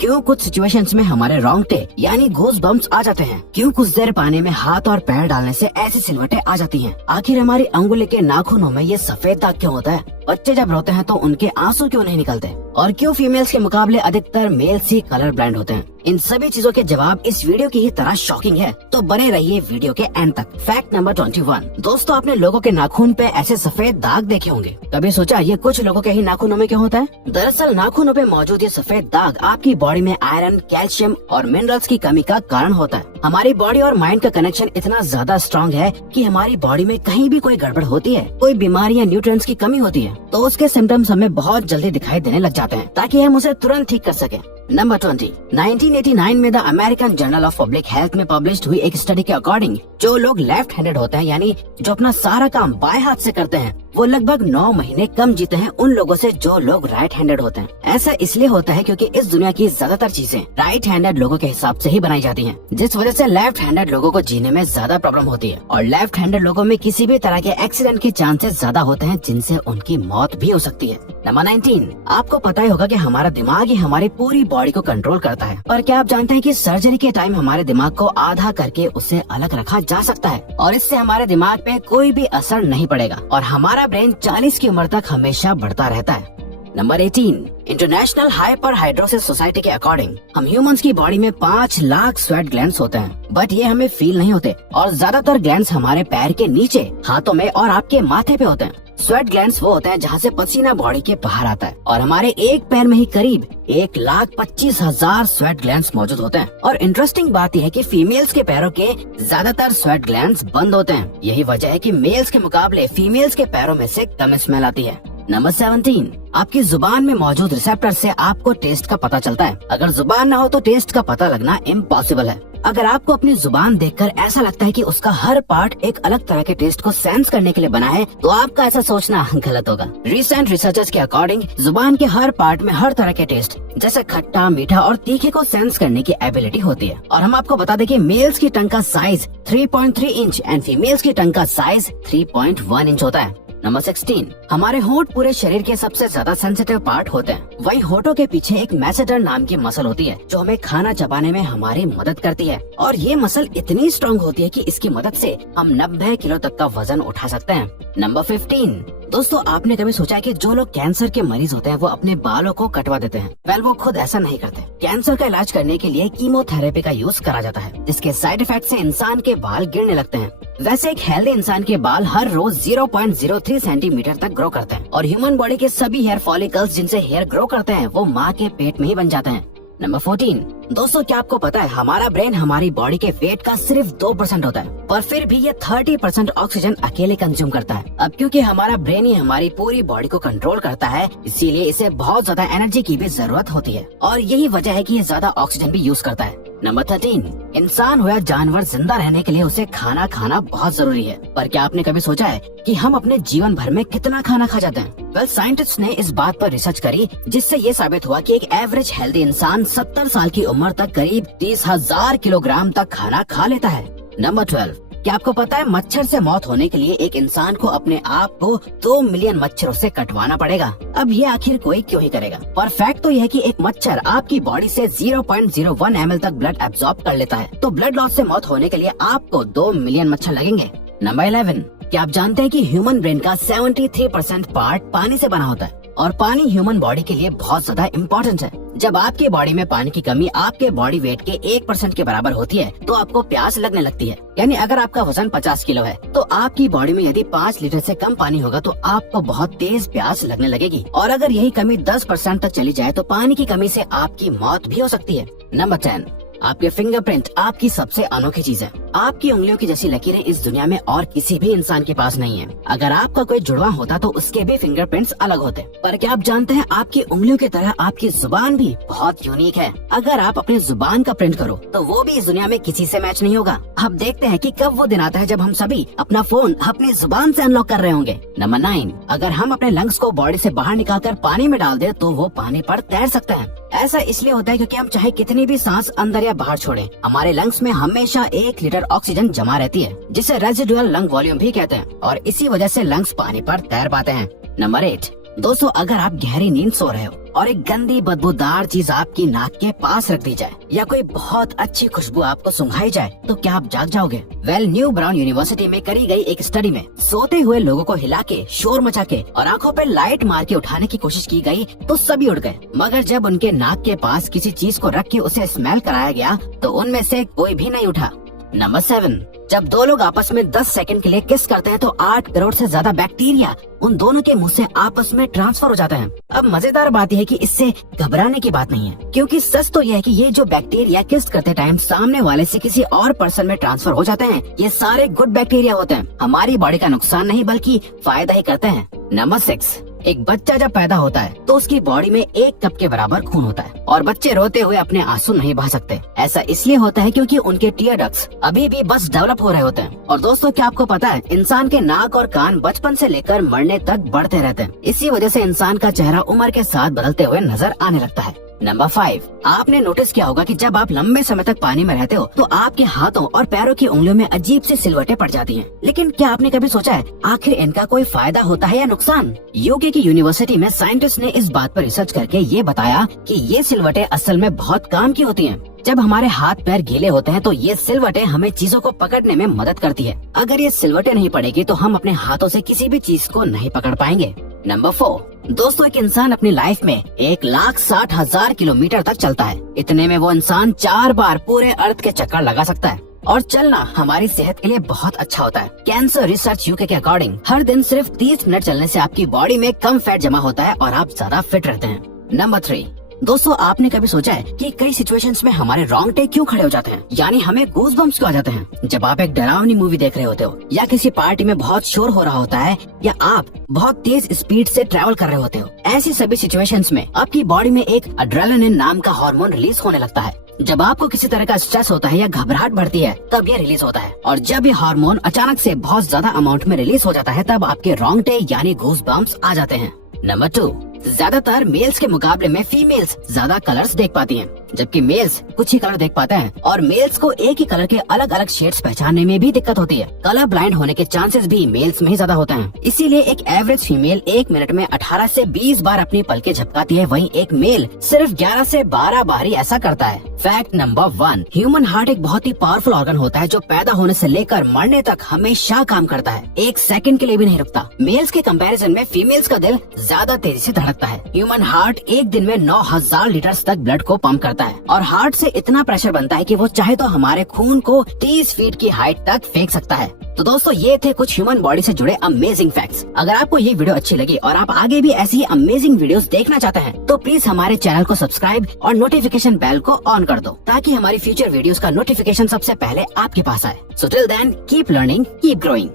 क्यों कुछ सिचुएशंस में हमारे रोंगटे यानी गूज बम्प्स आ जाते हैं, क्यों कुछ देर पानी में हाथ और पैर डालने से ऐसी सिलवटें आ जाती हैं, आखिर हमारी अंगुली के नाखूनों में ये सफेद दाग क्यों होता है, बच्चे जब रोते हैं तो उनके आंसू क्यों नहीं निकलते, और क्यों फीमेल्स के मुकाबले अधिकतर मेल्स ही कलर ब्लाइंड होते हैं। इन सभी चीजों के जवाब इस वीडियो की ही तरह शॉकिंग है, तो बने रहिए वीडियो के एंड तक। Fact number 21। दोस्तों, आपने लोगों के नाखून पे ऐसे सफेद दाग देखे होंगे, कभी सोचा ये कुछ लोगों के ही नाखूनों में क्यों होता है? दरअसल नाखूनों पे मौजूद ये सफेद दाग आपकी बॉडी में आयरन, कैल्शियम और मिनरल्स की कमी का कारण होता है। हमारी बॉडी और माइंड का कनेक्शन इतना ज्यादा स्ट्रॉन्ग है कि हमारी बॉडी में कहीं भी कोई गड़बड़ होती है, कोई बीमारी या न्यूट्रिएंट्स की कमी होती है, तो उसके सिम्टम्स हमें बहुत जल्दी दिखाई देने लग जाते हैं, ताकि हम उसे तुरंत ठीक कर सकें। नंबर 20। 1989 में the American journal of public health में पब्लिश्ड हुई एक स्टडी के अकॉर्डिंग जो लोग लेफ्ट हैंडेड होते हैं, यानी जो अपना सारा काम बाएं हाथ से करते हैं, वो लगभग 9 महीने कम जीते हैं उन लोगों से जो लोग राइट हैंडेड होते हैं। ऐसा इसलिए होता है क्योंकि इस दुनिया की ज्यादातर चीजें राइट हैंडेड लोगों के हिसाब से ही बनाई जाती हैं, जिस वजह से लेफ्ट हैंडेड लोगों को जीने में ज्यादा प्रॉब्लम होती है, और लेफ्ट हैंडेड लोगों में किसी भी तरह के एक्सीडेंट के चांसेस ज्यादा होते हैं, जिनसे उनकी मौत भी हो सकती है। नंबर 19। आपको पता ही होगा कि हमारा दिमाग ही हमारी पूरी बॉडी को कंट्रोल करता है, पर क्या आप जानते हैं कि सर्जरी के टाइम हमारे दिमाग को आधा करके उसे अलग रखा जा सकता है, और इससे हमारे दिमाग पे कोई भी असर नहीं पड़ेगा, और हमारा ब्रेन 40 की उम्र तक हमेशा बढ़ता रहता है। Number 18। International hyper hidrosis society के अकॉर्डिंग हम ह्यूमंस की बॉडी में 5 लाख स्वेट ग्लैंड्स होते हैं, बट ये हमें फील नहीं होते, और ज्यादातर ग्लैंड्स हमारे पैर के नीचे, हाथों में और आपके माथे पे होते हैं। स्वेट ग्लैंड्स वो होते हैं जहाँ से पसीना बॉडी के बाहर आता है, और हमारे एक पैर में ही करीब 1,25,000 स्वेट ग्लैंड्स मौजूद होते हैं। और इंटरेस्टिंग बात यह है कि फीमेल्स के पैरों के ज्यादातर स्वेट ग्लैंड्स बंद होते हैं। यही वजह है कि मेल्स के मुकाबले फीमेल्स के पैरों में से कम स्मेल आती है। नंबर 17। आपकी जुबान में मौजूद रिसेप्टर से आपको टेस्ट का पता चलता है। अगर जुबान न हो तो टेस्ट का पता लगना इम्पॉसिबल है। अगर आपको अपनी जुबान देखकर ऐसा लगता है कि उसका हर पार्ट एक अलग तरह के टेस्ट को सेंस करने के लिए बना है, तो आपका ऐसा सोचना गलत होगा। रिसेंट रिसर्चर्स के अकॉर्डिंग जुबान के हर पार्ट में हर तरह के टेस्ट जैसे खट्टा, मीठा और तीखे को सेंस करने की एबिलिटी होती है। और हम आपको बता दें कि मेल्स की टंग का साइज 3.3 इंच एंड फीमेल्स की टंग का साइज 3.1 इंच होता है। नंबर 16। हमारे होंठ पूरे शरीर के सबसे ज्यादा सेंसिटिव पार्ट होते हैं। वहीं होठों के पीछे एक मैसेटर नाम की मसल होती है जो हमें खाना चबाने में हमारी मदद करती है, और ये मसल इतनी स्ट्रॉन्ग होती है कि इसकी मदद से हम 90 किलो तक का वजन उठा सकते हैं। नंबर 15। दोस्तों, आपने कभी सोचा है कि जो लोग कैंसर के मरीज होते हैं वो अपने बालों को कटवा देते हैं? वेल, वो खुद ऐसा नहीं करते। कैंसर का इलाज करने के लिए कीमोथेरेपी का यूज करा जाता है, जिसके साइड इफेक्ट से इंसान के बाल गिरने लगते हैं। वैसे एक हेल्दी इंसान के बाल हर रोज 0.03 सेंटीमीटर तक ग्रो करते हैं, और ह्यूमन बॉडी के सभी हेयर फॉलिकल्स जिनसे हेयर ग्रो करते हैं वो माँ के पेट में ही बन जाते हैं। नंबर 14। दोस्तों, क्या आपको पता है हमारा ब्रेन हमारी बॉडी के वेट का सिर्फ 2% होता है, पर फिर भी ये 30% ऑक्सीजन अकेले कंज्यूम करता है। अब क्योंकि हमारा ब्रेन ही हमारी पूरी बॉडी को कंट्रोल करता है, इसीलिए इसे बहुत ज्यादा एनर्जी की भी जरूरत होती है, और यही वजह है कि ये ज्यादा ऑक्सीजन भी यूज करता है। नंबर 13। इंसान हो या जानवर, जिंदा रहने के लिए उसे खाना खाना बहुत जरूरी है, पर क्या आपने कभी सोचा है कि हम अपने जीवन भर में कितना खाना खा जाते हैं? वेल, साइंटिस्ट ने इस बात पर रिसर्च करी, जिससे ये साबित हुआ कि एक एवरेज हेल्दी इंसान 70 साल की उम्र तक करीब 30,000 किलोग्राम तक खाना खा लेता है। नंबर 12। क्या आपको पता है मच्छर से मौत होने के लिए एक इंसान को अपने आप को 2 मिलियन मच्छरों से कटवाना पड़ेगा? अब ये आखिर कोई क्यों ही करेगा? पर फैक्ट तो यह है कि एक मच्छर आपकी बॉडी से 0.01 ml तक ब्लड एब्जॉर्ब कर लेता है, तो ब्लड लॉस से मौत होने के लिए आपको 2 मिलियन मच्छर लगेंगे। नंबर 11। क्या आप जानते हैं कि ह्यूमन ब्रेन का 73% पार्ट पानी से बना होता है, और पानी ह्यूमन बॉडी के लिए बहुत ज्यादा इम्पोर्टेंट है। जब आपके बॉडी में पानी की कमी आपके बॉडी वेट के 1% के बराबर होती है, तो आपको प्यास लगने लगती है। यानी अगर आपका वजन 50 किलो है, तो आपकी बॉडी में यदि 5 लीटर से कम पानी होगा तो आपको बहुत तेज प्यास लगने लगेगी, और अगर यही कमी 10% तक चली जाए तो पानी की कमी से आपकी मौत भी हो सकती है। नंबर 10। आपके फिंगरप्रिंट आपकी सबसे अनोखी चीज है। आपकी उंगलियों की जैसी लकीरें इस दुनिया में और किसी भी इंसान के पास नहीं है। अगर आपका कोई जुड़वा होता तो उसके भी फिंगरप्रिंट्स अलग होते। पर क्या आप जानते हैं आपकी उंगलियों की तरह आपकी जुबान भी बहुत यूनिक है। अगर आप अपनी जुबान का प्रिंट करो तो वो भी इस दुनिया में किसी से मैच नहीं होगा। अब देखते हैं कि कब वो दिन आता है जब हम सभी अपना फोन अपनी जुबान से अनलॉक कर रहे होंगे। नंबर 9। अगर हम अपने लंग्स को बॉडी से बाहर निकालकर पानी में डाल दे तो वो पानी पर तैर सकता है। ऐसा इसलिए होता है क्योंकि हम चाहे कितनी भी सांस अंदर या बाहर छोड़ें, हमारे लंग्स में हमेशा 1 लीटर ऑक्सीजन जमा रहती है, जिसे रेजिडुअल लंग वॉल्यूम भी कहते हैं, और इसी वजह से लंग्स पानी पर तैर पाते हैं। नंबर 8। दोस्तों अगर आप गहरी नींद सो रहे हो और एक गंदी बदबूदार चीज आपकी नाक के पास रख दी जाए या कोई बहुत अच्छी खुशबू आपको सुंघाई जाए तो क्या आप जाग जाओगे? न्यू ब्राउन यूनिवर्सिटी में करी गई एक स्टडी में सोते हुए लोगों को हिला के, शोर मचा के और आंखों पे लाइट मार के उठाने की कोशिश की गई तो सभी उठ गए, मगर जब उनके नाक के पास किसी चीज को रख के उसे स्मेल कराया गया तो उनमें से कोई भी नहीं उठा। नंबर 7, जब दो लोग आपस में 10 सेकंड के लिए किस करते हैं तो 8 करोड़ से ज्यादा बैक्टीरिया उन दोनों के मुंह से आपस में ट्रांसफर हो जाते हैं। अब मजेदार बात यह है कि इससे घबराने की बात नहीं है, क्योंकि सच तो यह है कि ये जो बैक्टीरिया किस करते टाइम सामने वाले से किसी और पर्सन में ट्रांसफर हो जाते हैं, ये सारे गुड बैक्टीरिया होते हैं, हमारी बॉडी का नुकसान नहीं बल्कि फायदा ही करते हैं। नंबर 6, एक बच्चा जब पैदा होता है तो उसकी बॉडी में 1 कप के बराबर खून होता है और बच्चे रोते हुए अपने आंसू नहीं बहा सकते। ऐसा इसलिए होता है क्योंकि उनके टीयर डक्ट्स अभी भी बस डेवलप हो रहे होते हैं। और दोस्तों क्या आपको पता है, इंसान के नाक और कान बचपन से लेकर मरने तक बढ़ते रहते हैं। इसी वजह से इंसान का चेहरा उम्र के साथ बदलते हुए नजर आने लगता है। नंबर 5, आपने नोटिस किया होगा कि जब आप लंबे समय तक पानी में रहते हो तो आपके हाथों और पैरों की उंगलियों में अजीब सी सिलवटें पड़ जाती हैं। लेकिन क्या आपने कभी सोचा है आखिर इनका कोई फायदा होता है या नुकसान? यूके की यूनिवर्सिटी में साइंटिस्ट ने इस बात पर रिसर्च करके ये बताया कि ये सिलवटें असल में बहुत काम की होती हैं। जब हमारे हाथ पैर गीले होते हैं तो ये सिलवटें हमें चीजों को पकड़ने में मदद करती है। अगर ये सिलवटें नहीं पड़ेगी तो हम अपने हाथों से किसी भी चीज को नहीं पकड़ पाएंगे। नंबर 4, दोस्तों एक इंसान अपनी लाइफ में 1,60,000 किलोमीटर तक चलता है। इतने में वो इंसान 4 बार पूरे अर्थ के चक्कर लगा सकता है। और चलना हमारी सेहत के लिए बहुत अच्छा होता है। कैंसर रिसर्च यूके के अकॉर्डिंग हर दिन सिर्फ 30 मिनट चलने से आपकी बॉडी में कम फैट जमा होता है और आप ज्यादा फिट रहते हैं। नंबर 3, दोस्तों आपने कभी सोचा है कि कई सिचुएशंस में हमारे रोंगटे क्यों खड़े हो जाते हैं, यानी हमें गूज बम्प्स क्यों आ जाते हैं? जब आप एक डरावनी मूवी देख रहे होते हो या किसी पार्टी में बहुत शोर हो रहा होता है या आप बहुत तेज स्पीड से ट्रैवल कर रहे होते हो, ऐसी सभी सिचुएशंस में आपकी बॉडी में एक एड्रेनालिन नाम का हार्मोन रिलीज होने लगता है। जब आपको किसी तरह का स्ट्रेस होता है या घबराहट बढ़ती है तब ये रिलीज होता है, और जब ये हार्मोन अचानक से बहुत ज्यादा अमाउंट में रिलीज हो जाता है तब आपके रोंगटे यानी गूज बम्प्स आ जाते हैं। नंबर 2, ज्यादातर मेल्स के मुकाबले में फीमेल्स ज्यादा कलर्स देख पाती हैं, जबकि मेल्स कुछ ही कलर देख पाते हैं और मेल्स को एक ही कलर के अलग अलग शेड्स पहचानने में भी दिक्कत होती है। कलर ब्लाइंड होने के चांसेस भी मेल्स में ही ज्यादा होते हैं। इसीलिए एक एवरेज फीमेल 1 मिनट में 18 से 20 बार अपनी पलकें झपकाती है, वहीं एक मेल सिर्फ 11 से 12 बार ही ऐसा करता है। फैक्ट नंबर 1, ह्यूमन हार्ट एक बहुत ही पावरफुल ऑर्गन होता है जो पैदा होने से लेकर मरने तक हमेशा काम करता है, 1 सेकंड के लिए भी नहीं रुकता। मेल्स के कंपैरिजन में फीमेल्स का दिल ज्यादा तेजी से धड़कता है। ह्यूमन हार्ट एक दिन में 9,000 लीटर तक ब्लड को पंप करता है और हार्ट से इतना प्रेशर बनता है कि वो चाहे तो हमारे खून को 30 फीट की हाइट तक फेंक सकता है। तो दोस्तों ये थे कुछ ह्यूमन बॉडी से जुड़े अमेजिंग फैक्ट्स। अगर आपको ये वीडियो अच्छी लगी और आप आगे भी ऐसी अमेजिंग वीडियोस देखना चाहते हैं तो प्लीज हमारे चैनल को सब्सक्राइब और नोटिफिकेशन बेल को ऑन कर दो ताकि हमारी फ्यूचर वीडियोस का नोटिफिकेशन सबसे पहले आपके पास आए। So till then keep learning, keep growing.